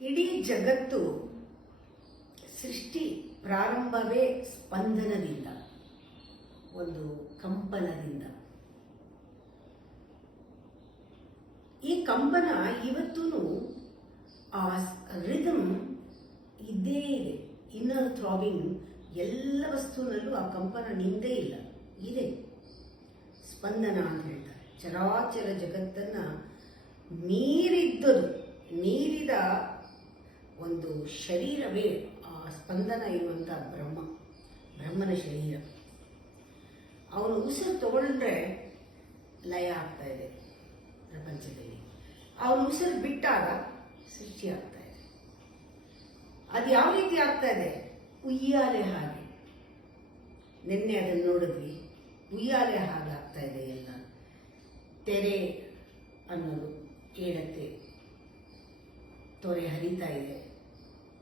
ಇಡೀ ಜಗತ್ತು ಸೃಷ್ಟಿ ಪ್ರಾರಂಭವೇ ಸ್ಪಂದನದಿಂದ, ಒಂದು ಕಂಪನದಿಂದ. ಈ ಕಂಪನ ಇವತ್ತೂ ಆ ರಿದಮ್ ಇದ್ದೇ ಇದೆ. ಇನ್ನರ್ ಥ್ರಾಬಿಂಗ್ ಎಲ್ಲ ವಸ್ತುನಲ್ಲೂ ಆ ಕಂಪನ ನಿಂದೇ ಇಲ್ಲ, ಇದೆ. ಸ್ಪಂದನ ಅಂತ ಹೇಳ್ತಾರೆ. ಚರಾಚರ ಜಗತ್ತನ್ನ ಮೀರಿದ ಒಂದು ಶರೀರವೇ ಆ ಸ್ಪಂದನ ಇರುವಂಥ ಬ್ರಹ್ಮನ ಶರೀರ. ಅವನು ಉಸಿರು ತಗೊಂಡ್ರೆ ಲಯ ಆಗ್ತಾ ಇದೆ ಪ್ರಪಂಚದಲ್ಲಿ. ಅವನು ಉಸಿರು ಬಿಟ್ಟಾಗ ಸೃಷ್ಟಿ ಆಗ್ತಾ ಇದೆ. ಅದು ಯಾವ ರೀತಿ ಆಗ್ತಾ ಇದೆ? ಉಯ್ಯಾಲೆ ಹಾಗೆ. ನಿನ್ನೆ ಅದನ್ನು ನೋಡಿದ್ವಿ. ಉಯ್ಯಾಲೆ ಹಾಗೆ ಆಗ್ತಾ ಇದೆ ಎಲ್ಲ. ತೆರೆ ಅನ್ನೋದು ಏಳತ್ತೆ, ತೊರೆ ಹರಿತಾ ಇದೆ,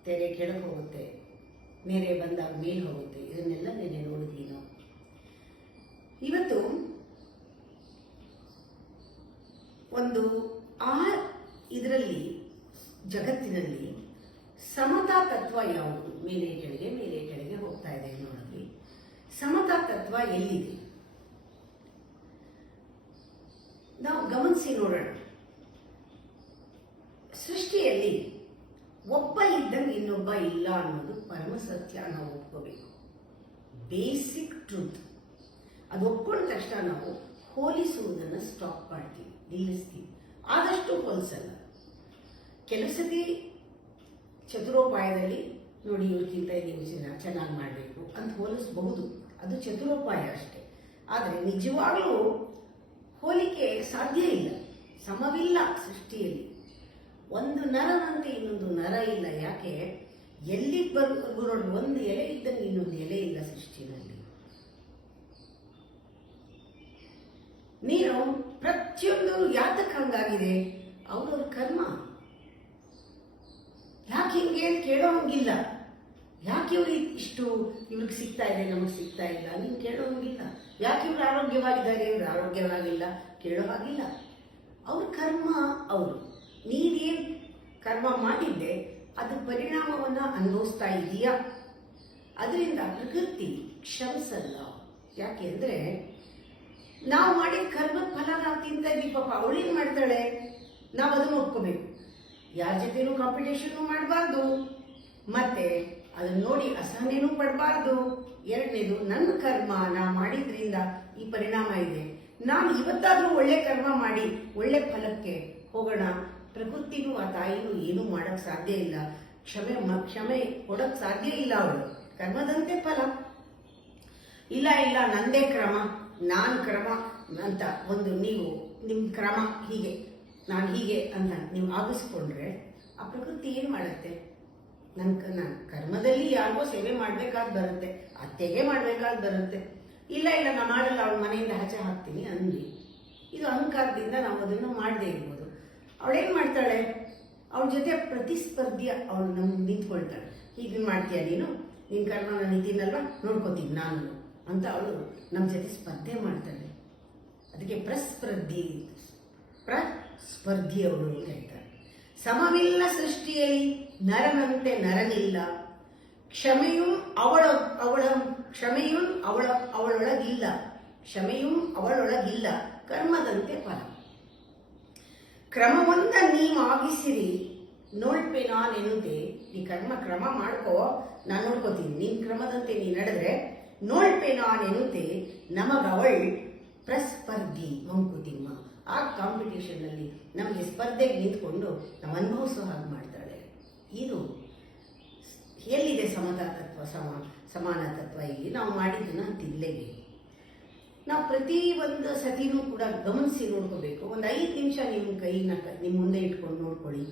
ತೆರೆ ಕೆಳಗೆ ಹೋಗುತ್ತೆ, ನೆರೆ ಬಂದಾಗ ಮೇಲೆ ಹೋಗುತ್ತೆ. ಇದನ್ನೆಲ್ಲ ನೆನೆ ನೋಡಿದ್ವಿ ನಾವು. ಇವತ್ತು ಒಂದು ಇದರಲ್ಲಿ ಜಗತ್ತಿನಲ್ಲಿ ಸಮತಾ ತತ್ವ ಯಾವುದು? ಮೇಲೆ ಕೆಳಗೆ ಹೋಗ್ತಾ ಇದೆ ನೋಡಿದ್ವಿ. ಸಮತಾ ತತ್ವ ಎಲ್ಲಿದೆ? ನಾವು ಗಮನಿಸಿ ನೋಡೋಣ. ಸೃಷ್ಟಿಯಲ್ಲಿ ಒಬ್ಬ ಇದ್ದಂಗೆ ಇನ್ನೊಬ್ಬ ಇಲ್ಲ ಅನ್ನೋದು ಪರಮ ಸತ್ಯ. ನಾವು ಒಪ್ಕೋಬೇಕು. Basic truth. ಅದು ಒಪ್ಕೊಂಡ ತಕ್ಷಣ ನಾವು ಹೋಲಿಸುವುದನ್ನು ಸ್ಟಾಪ್ ಮಾಡ್ತೀವಿ, ನಿಲ್ಲಿಸ್ತೀವಿ. ಆದಷ್ಟು ಹೋಲಿಸಲ್ಲ. ಕೆಲವು ಸತಿ ಚತುರೋಪಾಯದಲ್ಲಿ ನೋಡಿ ಇವ್ರಿಗಿಂತ ನೀವು ಚೆನ್ನಾಗಿ ಮಾಡಬೇಕು ಅಂತ ಹೋಲಿಸಬಹುದು. ಅದು ಚತುರೋಪಾಯ ಅಷ್ಟೇ. ಆದರೆ ನಿಜವಾಗ್ಲೂ ಹೋಲಿಕೆ ಸಾಧ್ಯ ಇಲ್ಲ. ಸಮವಿಲ್ಲ ಸೃಷ್ಟಿಯಲ್ಲಿ. ಒಂದು ನರನಂತೆ ಇನ್ನೊಂದು ನರ ಇಲ್ಲ. ಯಾಕೆ? ಎಲ್ಲಿಗೆ ನೋಡಿ, ಒಂದು ಎಲೆ ಇದ್ದಂಗೆ ಇನ್ನೊಂದು ಎಲೆ ಇಲ್ಲ ಸೃಷ್ಟಿನಲ್ಲಿ. ನೀನು ಪ್ರತಿಯೊಂದು ಯಾತಕ್ಕೆ ಹಂಗಾಗಿದೆ? ಅವ್ರವ್ರ ಕರ್ಮ. ಯಾಕೆ ಹಿಂಗೆ ಕೇಳೋ ಹಂಗಿಲ್ಲ. ಯಾಕೆ ಇವ್ರಿಗೆ ಸಿಗ್ತಾ ಇದೆ, ನಮಗೆ ಸಿಗ್ತಾ ಇಲ್ಲ? ನೀನು ಕೇಳೋ ಹಂಗಿಲ್ಲ. ಯಾಕೆ ಇವ್ರು ಆರೋಗ್ಯವಾಗಿದ್ದಾರೆ, ಇವ್ರು ಆರೋಗ್ಯವಾಗಿಲ್ಲ? ಕೇಳೋ ಹಾಗಿಲ್ಲ. ಅವ್ರ ಕರ್ಮ. ಅವರು ನೀನೇನು ಕರ್ಮ ಮಾಡಿದ್ದೆ ಅದು ಪರಿಣಾಮವನ್ನ ಅನುಭವಿಸ್ತಾ ಇದೀಯಾ? ಅದರಿಂದ ಪ್ರಕೃತಿ ಕ್ಷಮಿಸಲ್ಲ. ಯಾಕೆ ಅಂದ್ರೆ ನಾವು ಮಾಡಿದ ಕರ್ಮದ ಫಲ ನಾವು ತಿಂತಾ ಇದ್ವಿ. ಪಾಪ ಅವಳೇನು ಮಾಡ್ತಾಳೆ, ನಾವು ಅದನ್ನು ಒಪ್ಕೋಬೇಕು. ಯಾರ ಜೊತೆನೂ ಕಾಂಪಿಟೇಷನ್ ಮಾಡಬಾರ್ದು, ಮತ್ತೆ ಅದನ್ನ ನೋಡಿ ಅಸಹನೇನೂ ಪಡಬಾರ್ದು. ಎರಡನೇದು, ನನ್ನ ಕರ್ಮ ನಾ ಮಾಡಿದ್ರಿಂದ ಈ ಪರಿಣಾಮ ಇದೆ. ನಾನು ಇವತ್ತಾದ್ರೂ ಒಳ್ಳೆ ಕರ್ಮ ಮಾಡಿ ಒಳ್ಳೆ ಫಲಕ್ಕೆ ಹೋಗೋಣ. ಪ್ರಕೃತಿಗೂ ಆ ತಾಯಿನೂ ಏನೂ ಮಾಡಕ್ ಸಾಧ್ಯ ಇಲ್ಲ. ಕ್ಷಮೆ ಕೊಡಕ್ ಸಾಧ್ಯ ಇಲ್ಲ. ಅವಳು ಕರ್ಮದಂತೆ ಫಲ. ಇಲ್ಲ ನಂದೇ ಕ್ರಮ, ನಾನು ಕ್ರಮ ಅಂತ ಒಂದು ನೀವು ನಿಮ್ಮ ಕ್ರಮ ಹೀಗೆ, ನಾನು ಹೀಗೆ ಅಂತ ನೀವು ಆಗಿಸ್ಕೊಂಡ್ರೆ ಆ ಪ್ರಕೃತಿ ಏನು ಮಾಡುತ್ತೆ? ನನ್ನ ಕರ್ಮದಲ್ಲಿ ಯಾರಿಗೋ ಸೇವೆ ಮಾಡ್ಬೇಕಾದ್ ಬರುತ್ತೆ, ಅತ್ತೆಗೆ ಮಾಡ್ಬೇಕಾದ್ ಬರುತ್ತೆ. ಇಲ್ಲ ನಾ ಮಾಡಲ್ಲ, ಅವಳ ಮನೆಯಿಂದ ಆಚೆ ಹಾಕ್ತೀನಿ ಅಂದ್ವಿ. ಇದು ಅಹಂಕಾರದಿಂದ ನಾವು ಅದನ್ನು ಮಾಡದೇ ಇರ್ಬೋದು. ಅವಳೇನು ಮಾಡ್ತಾಳೆ? ಅವಳ ಜೊತೆ ಪ್ರತಿಸ್ಪರ್ಧಿಯ ಅವಳು ನಮ್ಗೆ ನಿಂತ್ಕೊಳ್ತಾಳೆ. ಹೀಗೆ ಮಾಡ್ತೀಯ ನೀನು, ನಿನ್ನ ಕರ್ಮ ನಾನು ಇದ್ದೀನಲ್ವಾ, ನೋಡ್ಕೋತೀನಿ ನಾನು ಅಂತ ಅವಳು ನಮ್ಮ ಜೊತೆ ಸ್ಪರ್ಧೆ ಮಾಡ್ತಾಳೆ. ಅದಕ್ಕೆ ಪ್ರಸ್ಪರ್ಧಿ ಅವಳು ಅಂತ ಹೇಳ್ತಾರೆ. ಸಮವಿಲ್ಲ ಸೃಷ್ಟಿಯಲ್ಲಿ ನರನಂತೆ ನರನಿಲ್ಲ. ಕ್ಷಮೆಯೂ ಅವಳೊಳಗಿಲ್ಲ. ಕರ್ಮದಂತೆ ಫಲ. ಕ್ರಮವೊಂದ ನೀವಾಗಿಸಿರಿ ನೋಡ್ಪೆ ನಾನೆನ್ನುತ್ತೆ. ಈ ಕ್ರಮ ಮಾಡ್ಕೋ, ನಾನು ನೋಡ್ಕೋತೀನಿ. ನಿನ್ ಕ್ರಮದಂತೆ ನೀ ನಡೆದ್ರೆ ನೋಡ್ಪೆ ನಾನೆನ್ನುತ್ತೆ. ನಮಗವಳ್ ಪ್ರಸ್ಪರ್ಧಿ ಮಂಕುತಿಮ್ಮ. ಆ ಕಾಂಪಿಟೇಷನ್ ಅಲ್ಲಿ ನಮಗೆ ಸ್ಪರ್ಧೆಗೆ ನಿಂತ್ಕೊಂಡು ನಾವು ಅನುಭವಿಸೋ ಹಾಗೆ ಮಾಡ್ತಾಳೆ. ಇದು ಎಲ್ಲಿದೆ ಸಮತಾ ತತ್ವ, ಸಮಾನ ತತ್ವ? ಇಲ್ಲಿ ನಾವು ಮಾಡಿದ್ದನ್ನ ತಿನ್ನಲೇಬೇಕು. ನಾವು ಪ್ರತಿ ಒಂದು ಸತಿನೂ ಕೂಡ ಗಮನಿಸಿ ನೋಡ್ಕೋಬೇಕು. ಒಂದು 5 ನಿಮಿಷ ನಿಮ್ಮ ಕೈನ ನಿಮ್ಮ ಮುಂದೆ ಇಟ್ಕೊಂಡು ನೋಡ್ಕೊಳ್ಳಿ.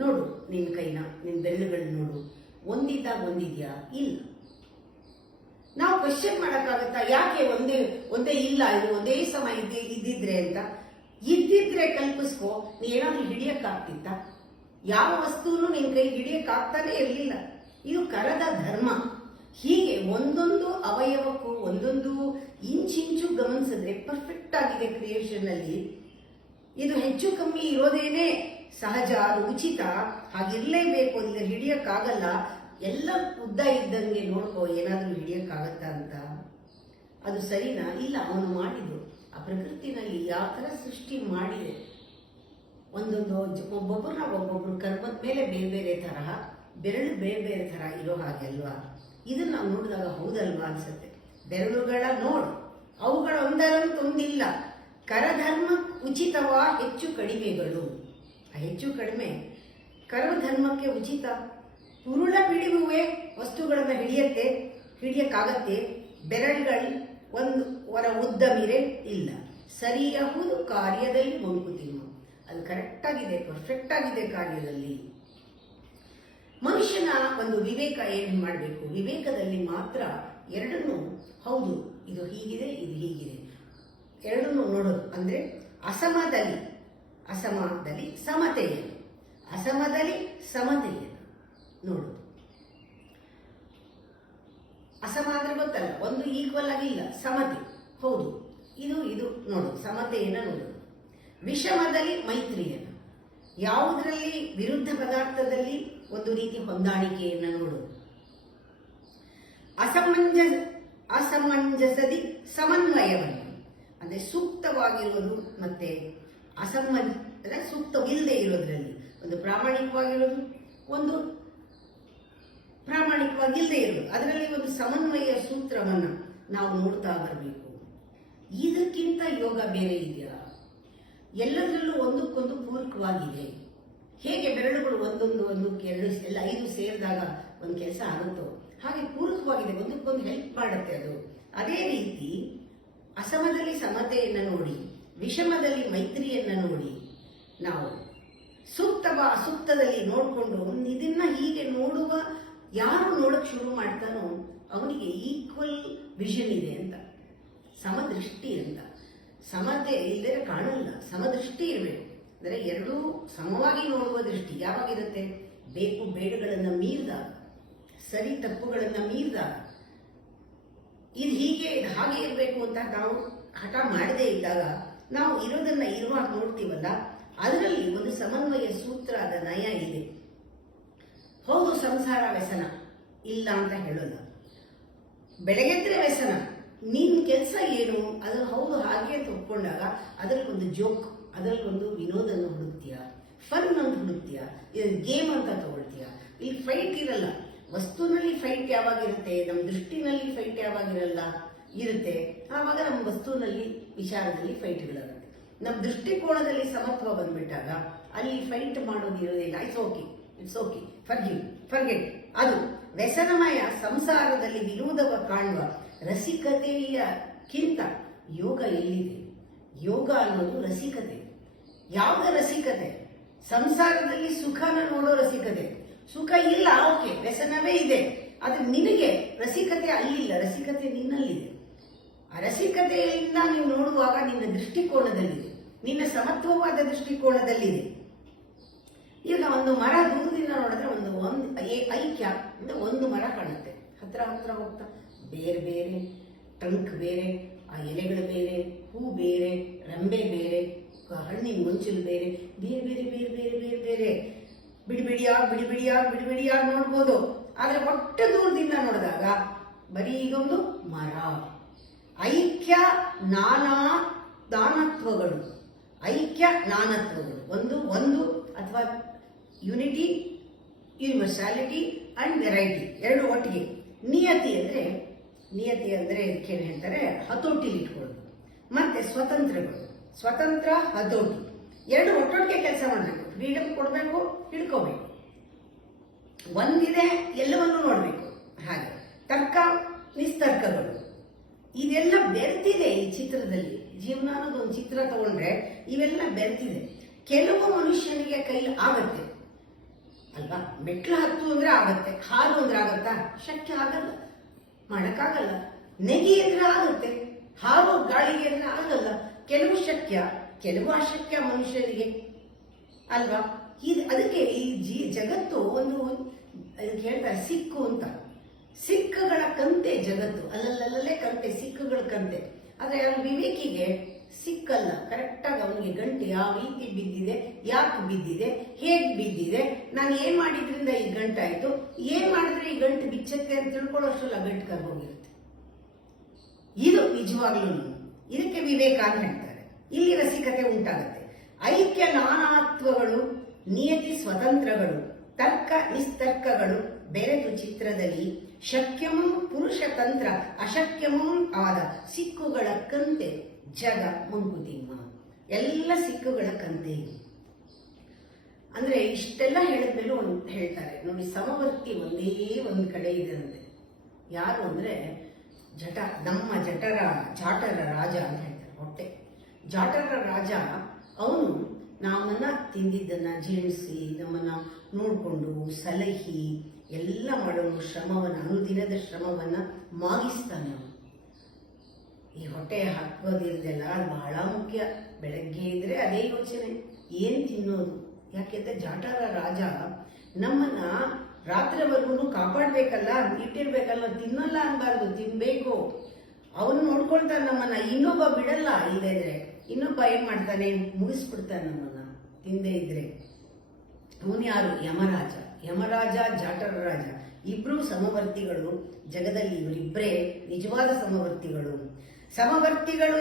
ನೋಡು ನಿನ್ನ ಕೈನ, ನಿನ್ನ ಬೆರಳುಗಳು ನೋಡು. ಒಂದಿದ್ದಾಗ ಒಂದಿದ್ಯಾ? ಇಲ್ಲ. ನಾವು ಕ್ವಶನ್ ಮಾಡೋಕ್ಕಾಗತ್ತಾ? ಯಾಕೆ ಒಂದೇ ಇಲ್ಲ, ಇದು ಒಂದೇ ಸಮ ಇದ್ದಿದ್ರೆ ಅಂತ? ಇದ್ದಿದ್ರೆ ಕಲ್ಪಿಸ್ಕೋ. ನೀ ಏನಾದ್ರೂ ಹಿಡಿಯಕ್ಕಾಗ್ತಿತ್ತ? ಯಾವ ವಸ್ತುನು ನಿನ್ನ ಕೈ ಹಿಡಿಯಕ್ಕಾಗ್ತಾನೆ ಇರಲಿಲ್ಲ. ಇದು ಕರದ ಧರ್ಮ. ಹೀಗೆ ಒಂದೊಂದು ಅವಯವಕ್ಕೂ ಒಂದೊಂದು ಇಂಚಿಂಚು ಗಮನಿಸಿದ್ರೆ ಪರ್ಫೆಕ್ಟ್ ಆಗಿದೆ ಕ್ರಿಯೇಷನ್ ಅಲ್ಲಿ. ಇದು ಹೆಚ್ಚು ಕಮ್ಮಿ ಇರೋದೇನೆ ಸಹಜ, ಅದು ಉಚಿತ, ಹಾಗಿರ್ಲೇಬೇಕು, ಅಂದ್ರೆ ಹಿಡಿಯಕ್ಕಾಗಲ್ಲ. ಎಲ್ಲ ಉದ್ದ ಇದ್ದಂಗೆ ನೋಡ್ಕೋ, ಏನಾದ್ರೂ ಹಿಡಿಯಕ್ಕಾಗತ್ತಾ ಅಂತ. ಅದು ಸರಿನಾ? ಇಲ್ಲ, ಅವನು ಮಾಡಿದ್ದು ಆ ಪ್ರಕೃತಿನಲ್ಲಿ ಯಾವ ತರ ಸೃಷ್ಟಿ ಮಾಡಿದೆ. ಒಬ್ಬೊಬ್ಬರು ಕರ್ಮದ ಮೇಲೆ ಬೇರೆ ಬೇರೆ ತರಹ, ಬೆರಳು ಬೇರೆ ಬೇರೆ ತರ ಇರೋ ಹಾಗೆ ಅಲ್ವಾ. ಇದನ್ನ ನಾವು ನೋಡಿದಾಗ ಹೌದಲ್ವಾ ಅನ್ಸುತ್ತೆ. ಬೆರಳುಗಳ ನೋಡು, ಅವುಗಳ ಒಂದರಂತೊಂದಿಲ್ಲ. ಕರಧರ್ಮ ಉಚಿತವಾ ಹೆಚ್ಚು ಕಡಿಮೆಗಳು. ಹೆಚ್ಚು ಕಡಿಮೆ ಕರ್ಮಧರ್ಮಕ್ಕೆ ಉಚಿತ. ಉರುಳ ಪಿಡಿಯುವೆ ವಸ್ತುಗಳನ್ನ ಹಿಡಿಯಕ್ಕಾಗತ್ತೆ. ಬೆರಳುಗಳು ಒಂದು ಉದ್ದ ಮೀರೆ ಇಲ್ಲ. ಸರಿಯಾಗುವುದು ಕಾರ್ಯದಲ್ಲಿ ಮಂಕುತಿಮ್ಮ. ಅದು ಕರೆಕ್ಟ್ ಆಗಿದೆ, ಪರ್ಫೆಕ್ಟ್ ಆಗಿದೆ ಕಾರ್ಯದಲ್ಲಿ. ಮನುಷ್ಯನ ಒಂದು ವಿವೇಕ ಏನು ಮಾಡಬೇಕು? ವಿವೇಕದಲ್ಲಿ ಮಾತ್ರ ಎರಡನ್ನು, ಹೌದು ಇದು ಹೀಗಿದೆ, ಇದು ಹೀಗಿದೆ, ಎರಡನ್ನು ನೋಡೋದು. ಅಂದ್ರೆ ಅಸಮದಲ್ಲಿ ಸಮತೆಯನ್ನು, ಅಸಮದಲ್ಲಿ ಸಮತೆಯನ್ನು ನೋಡೋದು. ಅಸಮ ಅಂದ್ರೆ ಗೊತ್ತಲ್ಲ, ಒಂದು ಈಕ್ವಲ್ ಆಗಿಲ್ಲ, ಸಮತೆ, ಹೌದು ಇದು ನೋಡು, ಸಮತೆಯನ್ನು ನೋಡೋದು. ವಿಷಮದಲ್ಲಿ ಮೈತ್ರಿಯನ್ನು, ಯಾವುದರಲ್ಲಿ ವಿರುದ್ಧ ಪದಾರ್ಥದಲ್ಲಿ ಒಂದು ರೀತಿ ಹೊಂದಾಣಿಕೆಯನ್ನು ನೋಡೋದು. ಅಸಮಂಜಸದಿ ಸಮನ್ವಯವನ್ನು, ಅಂದ್ರೆ ಸೂಕ್ತವಾಗಿರುವುದು ಮತ್ತೆ ಸೂಕ್ತವಿಲ್ಲದೆ ಇರೋದ್ರಲ್ಲಿ ಒಂದು ಪ್ರಾಮಾಣಿಕವಾಗಿರೋದು, ಒಂದು ಪ್ರಾಮಾಣಿಕವಾಗಿಲ್ಲದೆ ಇರೋದು, ಅದರಲ್ಲಿ ಒಂದು ಸಮನ್ವಯ ಸೂತ್ರವನ್ನು ನಾವು ನೋಡ್ತಾ ಬರಬೇಕು. ಇದಕ್ಕಿಂತ ಯೋಗ ಬೇರೆ ಇದೆಯಾ? ಎಲ್ಲದರಲ್ಲೂ ಒಂದಕ್ಕೊಂದು ಪೂರಕವಾಗಿದೆ. ಹೇಗೆ ಬೆರಳುಗಳು ಒಂದಕ್ಕೆ ಎರಡು ಎಲ್ಲ 5 ಸೇರಿದಾಗ ಒಂದು ಕೆಲಸ ಆಗುತ್ತೋ ಹಾಗೆ ಪೂರಕವಾಗಿದೆ, ಒಂದಕ್ಕೊಂದು ಹೆಲ್ಪ್ ಮಾಡುತ್ತೆ ಅದು. ಅದೇ ರೀತಿ ಅಸಮದಲ್ಲಿ ಸಮತೆಯನ್ನು ನೋಡಿ, ವಿಷಮದಲ್ಲಿ ಮೈತ್ರಿಯನ್ನ ನೋಡಿ, ನಾವು ಸೂಕ್ತವ ಅಸೂಕ್ತದಲ್ಲಿ ನೋಡಿಕೊಂಡು ಇದನ್ನ ಹೀಗೆ ನೋಡುವ, ಯಾರು ನೋಡಕ್ ಶುರು ಮಾಡ್ತಾನೋ ಅವನಿಗೆ ಈಕ್ವಲ್ ವಿಷನ್ ಇದೆ ಅಂತ, ಸಮದೃಷ್ಟಿ ಅಂತ. ಸಮತೆ ಇಲ್ಲದೆ ಕಾಣಲ್ಲ, ಸಮದೃಷ್ಟಿ ಇರಬೇಕು. ಅಂದರೆ ಎರಡೂ ಸಮವಾಗಿ ನೋಡುವ ದೃಷ್ಟಿ ಯಾವಾಗಿರುತ್ತೆ? ಬೇಕು ಬೇಡಗಳನ್ನು ಮೀರಿದಾಗ, ಸರಿ ತಪ್ಪುಗಳನ್ನು ಮೀರಿದಾಗ, ಇದು ಹೀಗೆ ಇದು ಹಾಗೆ ಇರಬೇಕು ಅಂತ ನಾವು ಹಠ ಮಾಡದೇ ಇದ್ದಾಗ, ನಾವು ಇರೋದನ್ನ ಇರುವಾಗ ನೋಡ್ತೀವಲ್ಲ, ಅದರಲ್ಲಿ ಒಂದು ಸಮನ್ವಯ ಸೂತ್ರ, ಅದ ನಯ ಇದೆ. ಹೌದು, ಸಂಸಾರ ವ್ಯಸನ ಇಲ್ಲ ಅಂತ ಹೇಳೋಲ್ಲ. ಬೆಳಗ್ಗೆದ್ರೆ ವ್ಯಸನ, ನಿನ್ ಕೆಲಸ ಏನು ಅದನ್ನು ಹೌದು ಹಾಗೆ ಅಂತ ಒಪ್ಕೊಂಡಾಗ ಅದರಲ್ಲಿ ಒಂದು ಜೋಕ್, ಅದರಲ್ಲಿ ಒಂದು ವಿನೋದನ ಹುಡುಕ್ತೀಯ, ಫನ್ ಅಂತ ಹುಡುಕ್ತೀಯ, ಇದನ್ನು ಗೇಮ್ ಅಂತ ತಗೊಳ್ತೀಯ. ಇಲ್ಲಿ ಫೈಟ್ ಇರಲ್ಲ. ವಸ್ತುನಲ್ಲಿ ಫೈಟ್ ಯಾವಾಗಿರುತ್ತೆ, ನಮ್ಮ ದೃಷ್ಟಿನಲ್ಲಿ ಫೈಟ್ ಯಾವಾಗಿರಲ್ಲ ಇರುತ್ತೆ. ಆವಾಗ ನಮ್ಮ ವಸ್ತುನಲ್ಲಿ ವಿಚಾರದಲ್ಲಿ ಫೈಟ್ಗಳಾಗುತ್ತೆ. ನಮ್ಮ ದೃಷ್ಟಿಕೋನದಲ್ಲಿ ಸಮತ್ವ ಬಂದ್ಬಿಟ್ಟಾಗ ಅಲ್ಲಿ ಫೈಟ್ ಮಾಡೋದಿರೋದಿಲ್ಲ. It's okay, forget. ಅದು ವ್ಯಸನಮಯ ಸಂಸಾರದಲ್ಲಿ ವಿರೋಧವ ಕಾಣುವ ರಸಿಕತೆಯಕ್ಕಿಂತ ಯೋಗ ಎಲ್ಲಿದೆ? ಯೋಗ ಅನ್ನೋದು ರಸಿಕತೆ. ಯಾವುದ ರಸಿಕತೆ? ಸಂಸಾರದಲ್ಲಿ ಸುಖನ ನೋಡೋ ರಸಿಕತೆ. ಸುಖ ಇಲ್ಲ, ಓಕೆ, ವ್ಯಸನವೇ ಇದೆ, ಅದು ನಿನಗೆ ರಸಿಕತೆ ಅಲ್ಲಿಲ್ಲ, ರಸಿಕತೆ ನಿನ್ನಲ್ಲಿದೆ. ಆ ರಸಿಕತೆಯಿಂದ ನೀವು ನೋಡುವಾಗ ನಿನ್ನ ದೃಷ್ಟಿಕೋನದಲ್ಲಿದೆ, ನಿನ್ನ ಸಮತ್ವವಾದ ದೃಷ್ಟಿಕೋನದಲ್ಲಿದೆ. ಈಗ ಒಂದು ಮರ ದೂರದಿಂದ ನೋಡಿದ್ರೆ ಒಂದು ಐಕ್ಯ ಅಂದ್ರೆ ಒಂದು ಮರ ಕಾಣುತ್ತೆ. ಹತ್ರ ಹೋಗ್ತಾ ಬೇರೆ ಬೇರೆ, ಟ್ರಂಕ್ ಬೇರೆ, ಆ ಎಲೆಗಳು ಬೇರೆ, ಹೂ ಬೇರೆ, ರೆಂಬೆ ಬೇರೆ, ಹಣ್ಣಿನ ಮುಂಚಲು ಬೇರೆ, ಬೇರೆ ಬೇರೆ ಬೇರೆ ಬೇರೆ ಬೇರೆ ಬೇರೆ ಬಿಡಿಬಿಡಿಯಾಗಿ ನೋಡ್ಬೋದು. ಆದ್ರೆ ಒಟ್ಟು ದೂರದಿಂದ ನೋಡಿದಾಗ ಬರೀ ಇದೊಂದು ಮರ. ಐಕ್ಯ ನಾನತ್ವಗಳು, ಒಂದು ಅಥವಾ ಯುನಿಟಿ, ಯೂನಿವರ್ಸಾಲಿಟಿ ಅಂಡ್ ವೆರೈಟಿ ಎರಡು ಒಟ್ಟಿಗೆ. ನಿಯತಿ ಅಂದ್ರೆ ಇದಕ್ಕೇನು ಹೇಳ್ತಾರೆ, ಹತೋಟಿಲಿ ಇಟ್ಕೊಳ್ಳೋದು. ಮತ್ತೆ ಸ್ವತಂತ್ರ ಹತೋಟಿ ಎರಡು ಒಟ್ಟೊಟ್ಟಿಗೆ ಕೆಲಸ ಮಾಡಬೇಕು. ಫ್ರೀಡಮ್ ಕೊಡಬೇಕು, ಹಿಡ್ಕೋಬೇಕು. ಒಂದಿದೆ, ಎಲ್ಲವನ್ನೂ ನೋಡಬೇಕು. ಹಾಗೆ ತರ್ಕ ನಿಸ್ತರ್ಕಗಳು ಇದೆಲ್ಲ ಬೆರ್ತಿದೆ ಈ ಚಿತ್ರದಲ್ಲಿ. ಜೀವನ ಅನ್ನೋದು ಒಂದು ಚಿತ್ರ ತಗೊಂಡ್ರೆ ಇವೆಲ್ಲ ಬೆರ್ತಿದೆ. ಕೆಲವು ಮನುಷ್ಯನಿಗೆ ಕೈಲಿ ಆಗತ್ತೆ ಅಲ್ವಾ, ಮೆಟ್ಲು ಹತ್ತು ಅಂದ್ರೆ ಆಗತ್ತೆ, ಹಾರು ಅಂದ್ರೆ ಆಗತ್ತಾ? ಶಕ್ಯ ಆಗಲ್ಲ, ಮಾಡಕ್ಕಾಗಲ್ಲ. ನೆಗಿ ಅಂದ್ರೆ ಆಗುತ್ತೆ, ಹಾರು ಗಾಳಿಗೆ ಅಂದ್ರೆ ಆಗಲ್ಲ. ಕೆಲವು ಶಕ್ಯ, ಕೆಲವು ಅಶಕ್ಯ ಮನುಷ್ಯನಿಗೆ ಅಲ್ವಾ. ಅದಕ್ಕೆ ಈ ಜಗತ್ತು ಒಂದು ಅದಕ್ಕೆ ಹೇಳ್ತಾರೆ ಸಿಕ್ಕು ಅಂತ. ಸಿಕ್ಕುಗಳ ಕಂತೆ ಜಗತ್ತು, ಅಲ್ಲಲ್ಲೇ ಕಂತೆ, ಸಿಕ್ಕುಗಳ ಕಂತೆ. ಆದ್ರೆ ವಿವೇಕಿಗೆ ಸಿಕ್ಕಲ್ಲ. ಕರೆಕ್ಟಾಗಿ ಅವನಿಗೆ ಗಂಟು ಯಾವ ರೀತಿ ಬಿದ್ದಿದೆ, ಯಾಕೆ ಬಿದ್ದಿದೆ, ಹೇಗೆ ಬಿದ್ದಿದೆ, ನಾನು ಏನ್ ಮಾಡಿದ್ರಿಂದ ಈ ಗಂಟಾಯ್ತು, ಏನ್ ಮಾಡಿದ್ರೆ ಈ ಗಂಟು ಬಿಚ್ಚತ್ತೆ ಅಂತ ತಿಳ್ಕೊಳ್ಳೋಷ್ಟಲ್ಲ ಗಂಟು ಕರ್ಗೋಗಿರುತ್ತೆ. ಇದು ನಿಜವಾಗ್ಲೂ ಇದಕ್ಕೆ ವಿವೇಕ ಅಂತ ಹೇಳ್ತಾರೆ. ಇಲ್ಲಿ ರಸಿಕತೆ ಉಂಟಾಗುತ್ತೆ. ಐಕ್ಯ ನಾನಾತ್ವಗಳು, ನಿಯತಿ ಸ್ವತಂತ್ರಗಳು, ತರ್ಕ ನಿಸ್ತರ್ಕಗಳು ಬೆರೆತು ಚಿತ್ರದಲ್ಲಿ ಶಕ್ಯಮೂ ಪುರುಷ ತಂತ್ರ ಅಶಕ್ಯಮೂ ಆದ ಸಿಕ್ಕುಗಳ ಕಂತೆ ಜಗ ಮಂಕುತಿಮ್ಮ. ಎಲ್ಲ ಸಿಕ್ಕುಗಳ ಕಂತೆ. ಅಂದ್ರೆ ಇಷ್ಟೆಲ್ಲ ಹೇಳಿದ್ಮೇಲೆ ಒಂದು ಹೇಳ್ತಾರೆ ನೋಡಿ, ಸಮವರ್ತಿ ಒಂದೇ ಒಂದು ಕಡೆ ಇದೆ ಅಂತೆ. ಯಾರು ಅಂದ್ರೆ ನಮ್ಮ ಜಾಟರ ರಾಜ ಅಂತ ಹೇಳ್ತಾರೆ. ಹೊಟ್ಟೆ ಜಾಟರ ರಾಜ ಅವನು ನಮ್ಮನ್ನ ತಿಂದಿದ್ದನ್ನ ಜೀರ್ಣಿಸಿ ನಮ್ಮನ್ನ ನೋಡ್ಕೊಂಡು ಸಲಹಿ ಎಲ್ಲ ಮಾಡೋನು, ಶ್ರಮವನ್ನ ಅನುದಿನದ ಶ್ರಮವನ್ನ ಮಾಗಿಸ್ತಾನೆ. ಈ ಹೊಟ್ಟೆ ಹಾಕೋದಿರ್ದೆಲ್ಲ ಬಹಳ ಮುಖ್ಯ. ಬೆಳಗ್ಗೆ ಇದ್ರೆ ಅದೇ ಯೋಚನೆ, ಏನ್ ತಿನ್ನೋದು. ಯಾಕೆಂದ್ರೆ ಜಾಟರ ರಾಜ ನಮ್ಮನ್ನ ರಾತ್ರಿವರೆಗೂ ಕಾಪಾಡ್ಬೇಕಲ್ಲ, ಇಟ್ಟಿರ್ಬೇಕಲ್ಲ, ತಿನ್ನಲ್ಲ ಅನ್ಬಾರ್ದು, ತಿನ್ಬೇಕು. ಅವನು ನೋಡ್ಕೊಳ್ತಾನೆ ನಮ್ಮನ್ನ. ಇನ್ನೊಬ್ಬ ಬಿಡಲ್ಲ. ಇಲ್ಲದ್ರೆ ಇನ್ನೊಬ್ಬ ಏನ್ ಮಾಡ್ತಾನೆ, ಮುಗಿಸ್ಬಿಡ್ತಾನೆ ನಮ್ಮನ್ನ ತಿಂದೇ ಇದ್ರೆ. ಅವನು ಯಾರು? ಯಮರಾಜ ಜಾಟರ ರಾಜ ಇಬ್ರು ಸಮವರ್ತಿಗಳು ಜಗದಲ್ಲಿ. ಇವರಿಬ್ಬರೇ ನಿಜವಾದ ಸಮವರ್ತಿಗಳು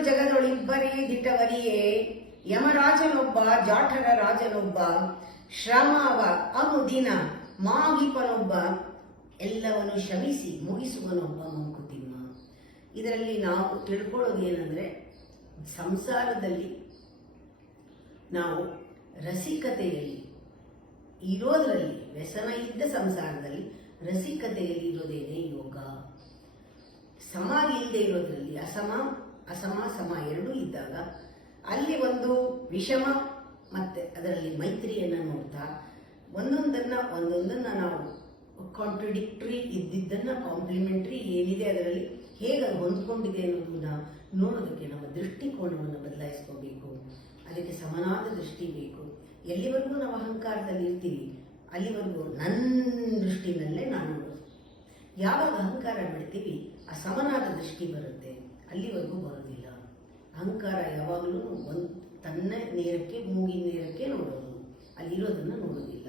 ಜಗದೊಳಿಬ್ಬರೇ ದಿಟವರಿಯೇ. ಯಮರಾಜನೊಬ್ಬ, ಜಾಟರ ರಾಜನೊಬ್ಬ, ಶ್ರಮವ ಅನುದಿನ ಮಾಗಿಪನೊಬ್ಬ, ಎಲ್ಲವನ್ನು ಶ್ರಮಿಸಿ ಮುಗಿಸುವನೊಬ್ಬ ಮಂಕುತಿಮ್ಮ. ಇದರಲ್ಲಿ ನಾವು ತಿಳ್ಕೊಳ್ಳೋದು ಏನಂದ್ರೆ, ಸಂಸಾರದಲ್ಲಿ ನಾವು ರಸಿಕತೆಯಲ್ಲಿ ಇರೋದ್ರಲ್ಲಿ, ವ್ಯಸನ ಇದ್ದ ಸಂಸಾರದಲ್ಲಿ ರಸಿಕತೆಯಲ್ಲಿ ಇರೋದೇನೆ ಯೋಗ. ಸಮ ಇಲ್ಲದೆ ಇರೋದ್ರಲ್ಲಿ ಅಸಮ ಎರಡೂ ಇದ್ದಾಗ ಅಲ್ಲಿ ಒಂದು ವಿಷಮ ಮತ್ತೆ ಅದರಲ್ಲಿ ಮೈತ್ರಿಯನ್ನ ನೋಡ್ತಾ ಒಂದೊಂದನ್ನ ನಾವು ಕಾಂಟ್ರಡಿಕ್ಟರಿ ಇದ್ದಿದ್ದನ್ನ ಕಾಂಪ್ಲಿಮೆಂಟ್ರಿ ಏನಿದೆ ಅದರಲ್ಲಿ ಹೇಗೆ ಅದು ಹೊಂದ್ಕೊಂಡಿದೆ ಅನ್ನೋದನ್ನ ನೋಡೋದಕ್ಕೆ ನಮ್ಮ ದೃಷ್ಟಿಕೋನವನ್ನು ಬದಲಾಯಿಸ್ಕೋಬೇಕು. ಅದಕ್ಕೆ ಸಮನಾದ ದೃಷ್ಟಿ ಬೇಕು. ಎಲ್ಲಿವರೆಗೂ ನಾವು ಅಹಂಕಾರದಲ್ಲಿ ಇರ್ತೀವಿ ಅಲ್ಲಿವರೆಗೂ ನನ್ನ ದೃಷ್ಟಿನಲ್ಲೇ ನಾನು ನೋಡೋದು. ಯಾವಾಗ ಅಹಂಕಾರ ಬಿಡ್ತೀವಿ ಆ ಸಮನಾದ ದೃಷ್ಟಿ ಬರುತ್ತೆ, ಅಲ್ಲಿವರೆಗೂ ಬರೋದಿಲ್ಲ. ಅಹಂಕಾರ ಯಾವಾಗಲೂ ತನ್ನ ನೇರಕ್ಕೆ ಮೂಗಿನ ನೇರಕ್ಕೆ ನೋಡೋದು, ಅಲ್ಲಿರೋದನ್ನ ನೋಡೋದಿಲ್ಲ.